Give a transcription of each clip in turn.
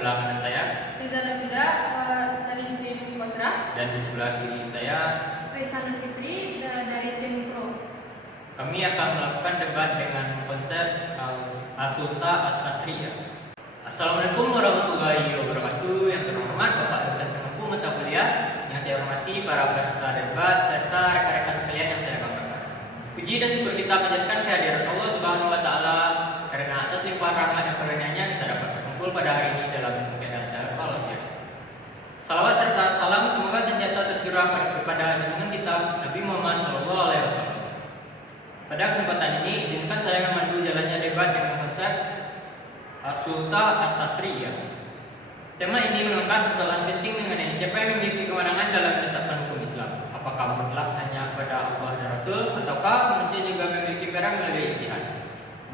sebelah kanan saya Riza Nafida dari tim Kontra, dan di sebelah kiri saya Raisana Fitri dari tim Pro. kami akan melakukan debat dengan konsep As-Sulta At-Tasriyah. Assalamualaikum warahmatullahi wabarakatuh. Yang terhormat Bapak dosen pengampu mata kuliah, yang saya hormati para peserta debat serta rekan-rekan sekalian yang saya banggakan. Puji dan syukur kita panjatkan kehadiran Allah Subhanahu wa taala karena atas limpahan rahmat dan karunia-Nya kita dapat berkumpul pada hari ini dalam keadaan sehat walafiat. Salawat serta salam semoga senantiasa tercurah kepada junjungan kita Nabi Muhammad SAW. Pada kesempatan ini, izinkan saya memandu jalannya debat dengan konsep As-Sulta At-Tasriyah. Tema ini mengangkat persoalan penting mengenai siapa yang memiliki kewenangan dalam menetapkan hukum Islam. Apakah mutlak hanya kepada Allah dan Rasul, ataukah manusia juga memiliki peran melalui ijtihad?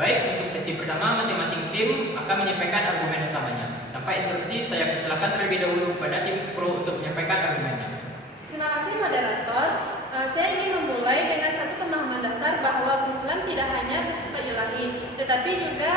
Baik, untuk sesi pertama masing-masing tim akan menyampaikan argumen utamanya. Tanpa interupsi, saya persilakan terlebih dahulu pada tim Pro untuk menyampaikan argumennya. Terima kasih moderator. Saya ingin memulai dengan satu pemahaman dasar bahwa hukum Islam tidak hanya bersifat ilahi, tetapi juga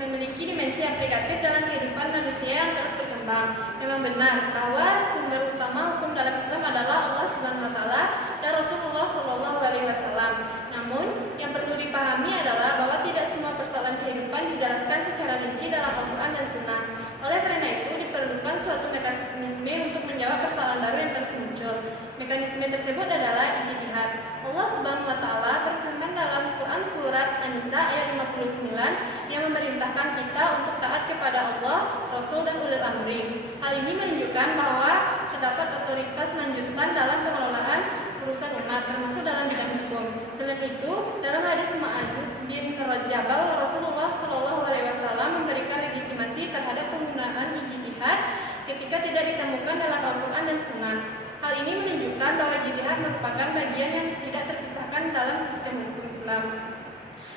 memiliki dimensi aplikatif dalam kehidupan manusia yang terus berkembang. Memang benar bahwa sumber utama hukum dalam Islam adalah Allah Subhanahu wa taala dan Rasulullah Shallallahu alaihi wasallam. Namun, yang perlu dipahami adalah bahwa tidak semua persoalan kehidupan dijelaskan secara rinci dalam Al-Qur'an dan Sunnah. Oleh karena itu, diperlukan suatu mekanisme untuk menjawab persoalan baru yang terus muncul. Mekanisme tersebut adalah ijtihad. Allah Subhanahu wa taala berfirman dalam Quran surat An-Nisa ayat 59 yang memerintahkan kita untuk taat kepada Allah, Rasul dan ulil amri. Hal ini menunjukkan bahwa terdapat otoritas lanjutan dalam pengelolaan urusan umat, termasuk dalam bidang hukum. Selain itu, dalam hadis Mu'adz bin Jabal, Rasulullah Shallallahu alaihi wasallam memberikan legitimasi terhadap penggunaan ijtihad ketika tidak ditemukan dalam Al-Qur'an dan Sunnah. Hal ini menunjukkan bahwa ijtihad merupakan bagian yang tidak terpisahkan dalam sistem hukum Islam.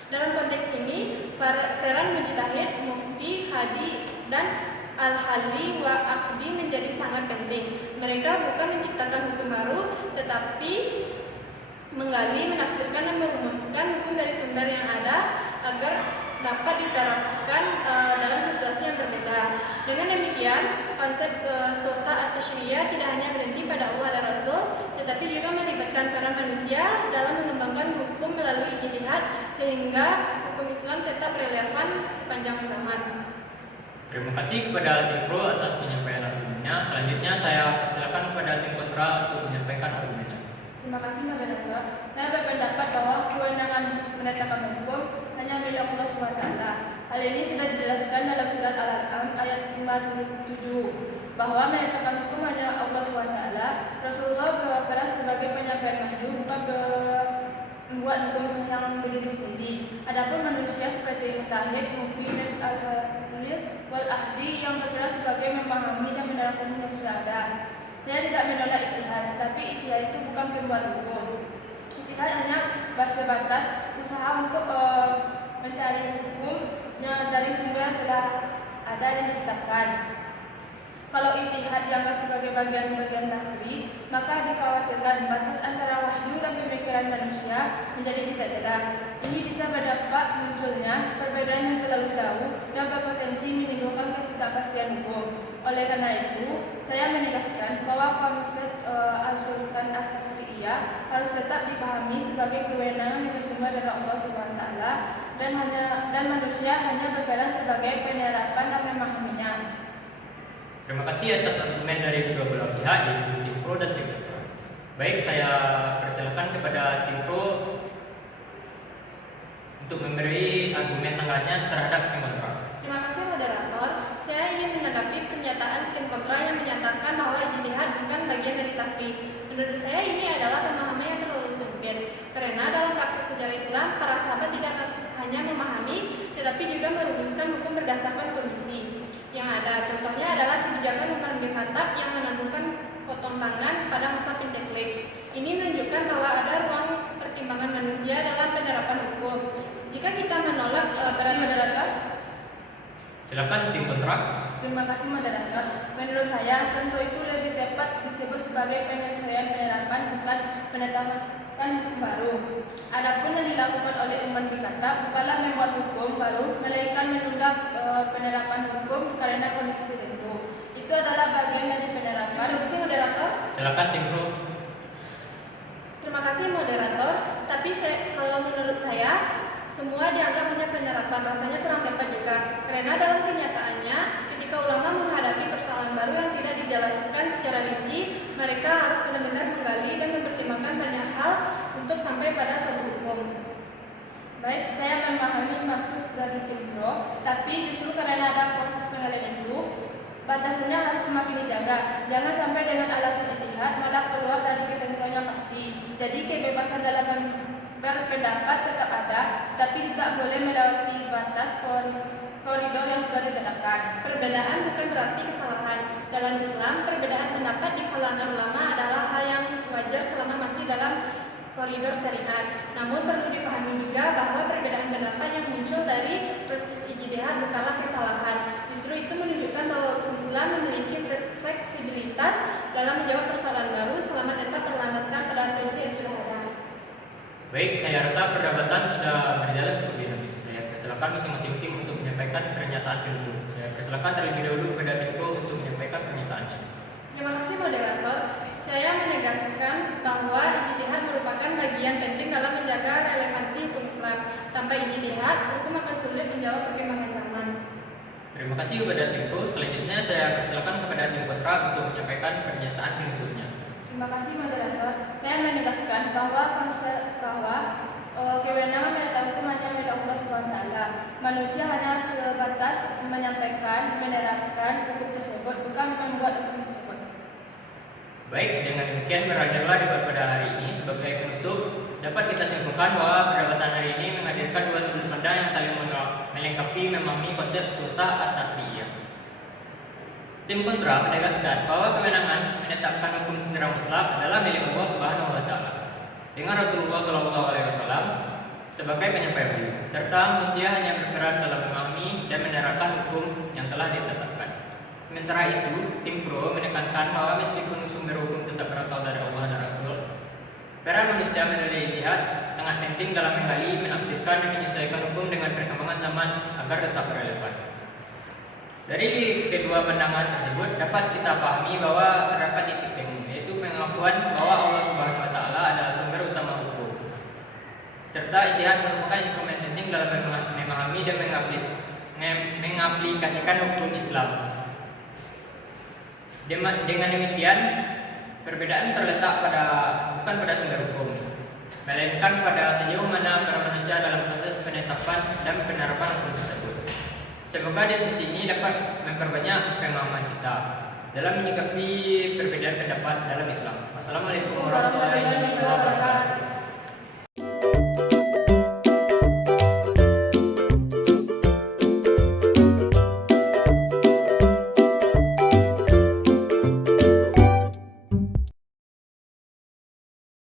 Dalam konteks ini, peran mujtahid, mufti, hadi, dan al-hali wa akhdi menjadi sangat penting. Mereka bukan menciptakan hukum baru, tetapi menggali, menafsirkan, dan merumuskan hukum dari sumber yang ada agar dapat diterapkan dalam situasi yang berbeda. Dengan demikian, konsep sulta at-tasyriyah tidak hanya berhenti pada Allah dan Rasul, tetapi juga melibatkan peran manusia dalam mengembangkan hukum melalui ijtihad sehingga hukum Islam tetap relevan sepanjang zaman. Terima kasih kepada tim Pro atas penyampaian argumennya. Selanjutnya saya persilakan kepada tim Kontra untuk menyampaikan argumennya. Terima kasih moderator. Saya berpendapat bahwa kewenangan menetapkan hukum hanya milik Allah SWT. Hal ini sudah dijelaskan dalam surat Al-An'am ayat 57 bahwa menetapkan hukum hanya Allah SWT. Rasulullah berperan sebagai penyampai wahyu, bukan membuat hukum yang berdiri sendiri. Adapun manusia seperti mujtahid, mufti, dan al-halil wal ahdi yang berperan sebagai memahami dan menerapkan hukum yang sudah ada. Saya tidak menolak ijtihad, tetapi ijtihad itu bukan pembuat hukum. Ijtihad hanya sebatas usaha untuk mencari hukum yang dari sumber yang telah ada dan ditetapkan. Kalau ijtihad dianggap sebagai bagian-bagian takdir, maka dikhawatirkan batas antara wahyu dan pemikiran manusia menjadi tidak jelas. Ini bisa berdampak munculnya perbedaan yang terlalu jauh dan berpotensi menimbulkan ketidakpastian hukum. Oleh karena itu, saya menegaskan bahwa konsep As-Sulta At-Tasriyah harus tetap dipahami sebagai kewenangan yang bersumber dari Allah Subhanahu wa taala dan manusia hanya berperan sebagai penyerapan dan memahaminya. Terima kasih atas argumen dari kedua belah pihak, yaitu tim Pro dan tim Kontra. Baik, saya persilakan kepada tim Pro untuk memberi argumen sanggahnya terhadap tim Kontra. Terima kasih moderator. Saya ingin menanggapi pernyataan tim Kontra yang menyatakan bahwa ijtihad bukan bagian dari tasrih. Menurut saya ini adalah pemahaman yang terlalu sempit. Karena dalam praktik sejarah Islam, para sahabat tidak hanya memahami, tetapi juga merumuskan hukum berdasarkan kondisi yang ada. Contohnya adalah kebijakan Umar bin Khattab yang menangguhkan potong tangan pada masa penceklik. Ini menunjukkan bahwa ada ruang pertimbangan manusia dalam penerapan hukum. Jika kita menolak berat moderator, silakan tim Kontra. terima kasih moderator. Menurut saya, contoh itu lebih tepat disebut sebagai penyesuaian penerapan, bukan penetapan hukum baru. Adapun yang dilakukan oleh umat berkata bukanlah membuat hukum baru, melainkan menunda penerapan hukum karena kondisi tertentu. Itu adalah bagian dari penerapan. Terima kasih moderator. Silakan Tim Pro. Terima kasih moderator. Tapi kalau menurut saya semua dianggap hanya penerapan, rasanya kurang tepat juga. Karena dalam kenyataannya, ketika ulama menghadapi persoalan baru yang tidak dijelaskan secara rinci, mereka harus benar-benar menggali dan mempertimbangkan banyak hal untuk sampai pada suatu hukum. Baik, saya memahami masuk dari Tim Pro, tapi justru karena ada proses penggalian itu, batasannya harus semakin dijaga. Jangan sampai dengan alasan ijtihad malah keluar dari ketentuan yang pasti. Jadi kebebasan dalam berpendapat tetap ada, tapi tidak boleh melewati batas koridor yang sudah ditetapkan. Perbedaan bukan berarti kesalahan. Dalam Islam, perbedaan pendapat di kalangan ulama adalah hal yang wajar selama masih dalam koridor syariat. Namun perlu dipahami juga bahwa perbedaan pendapat yang muncul dari proses ijtihad bukanlah kesalahan. Justru itu menunjukkan bahwa hukum Islam memiliki fleksibilitas dalam menjawab persoalan baru selama tetap berlandaskan pada prinsip yang sudah ada. Baik, saya rasa perdebatan sudah berjalan cukup dinamis. Saya persilakan masing-masing tim untuk menyampaikan pernyataan penutup. Saya persilakan terlebih dahulu kepada Tim Pro untuk menyampaikan pernyataannya. Terima kasih moderator. Saya menegaskan bahwa ijtihad merupakan bagian penting dalam menjaga relevansi hukum Islam. Tanpa ijtihad, hukum akan sulit menjawab perkembangan zaman. Terima kasih kepada Tim Pro. Selanjutnya saya persilakan kepada Tim Kontra untuk menyampaikan pernyataan penutupnya. Terima kasih moderator. Saya menegaskan bahwa kewenangan menetapkan hukum hanya milik Allah Subhanahu wa taala. Manusia hanya sebatas menyampaikan, menerapkan hukum tersebut, bukan membuat hukum tersebut. Baik, dengan demikian berakhirlah debat pada hari ini. Sebagai penutup, dapat kita simpulkan bahwa perdebatan hari ini menghadirkan dua sudut pandang yang saling melengkapi memahami konsep sulta at-tasriyah. Tim kontra menegaskan bahwa kewenangan menetapkan hukum secara mutlak adalah milik Allah Subhanahu wa taala, dengan Rasulullah SAW sebagai penyampai wahyu, serta manusia hanya berperan dalam memahami dan menerapkan hukum yang telah ditetapkan. Sementara itu, Tim Pro menekankan bahwa meskipun sumber hukum tetap berasal dari Allah dan Rasul, para manusia melalui ijtihad sangat penting dalam menggali, menafsirkan dan menyesuaikan hukum dengan perkembangan zaman agar tetap relevan. Dari kedua pandangan tersebut dapat kita pahami bahwa terdapat titik temu, yaitu pengakuan bahwa Allah Subhanahu wa taala adalah sumber utama hukum, serta ijtihad merupakan instrumen penting dalam memahami dan mengaplikasikan hukum Islam. Dengan demikian, perbedaan terletak bukan pada sumber hukum, melainkan pada sejauh mana para manusia dalam proses penetapan dan penerapan hukum tersebut. Semoga diskusi ini dapat memperbanyak pemahaman kita dalam menyikapi perbedaan pendapat dalam Islam. Wassalamualaikum warahmatullahi wabarakatuh.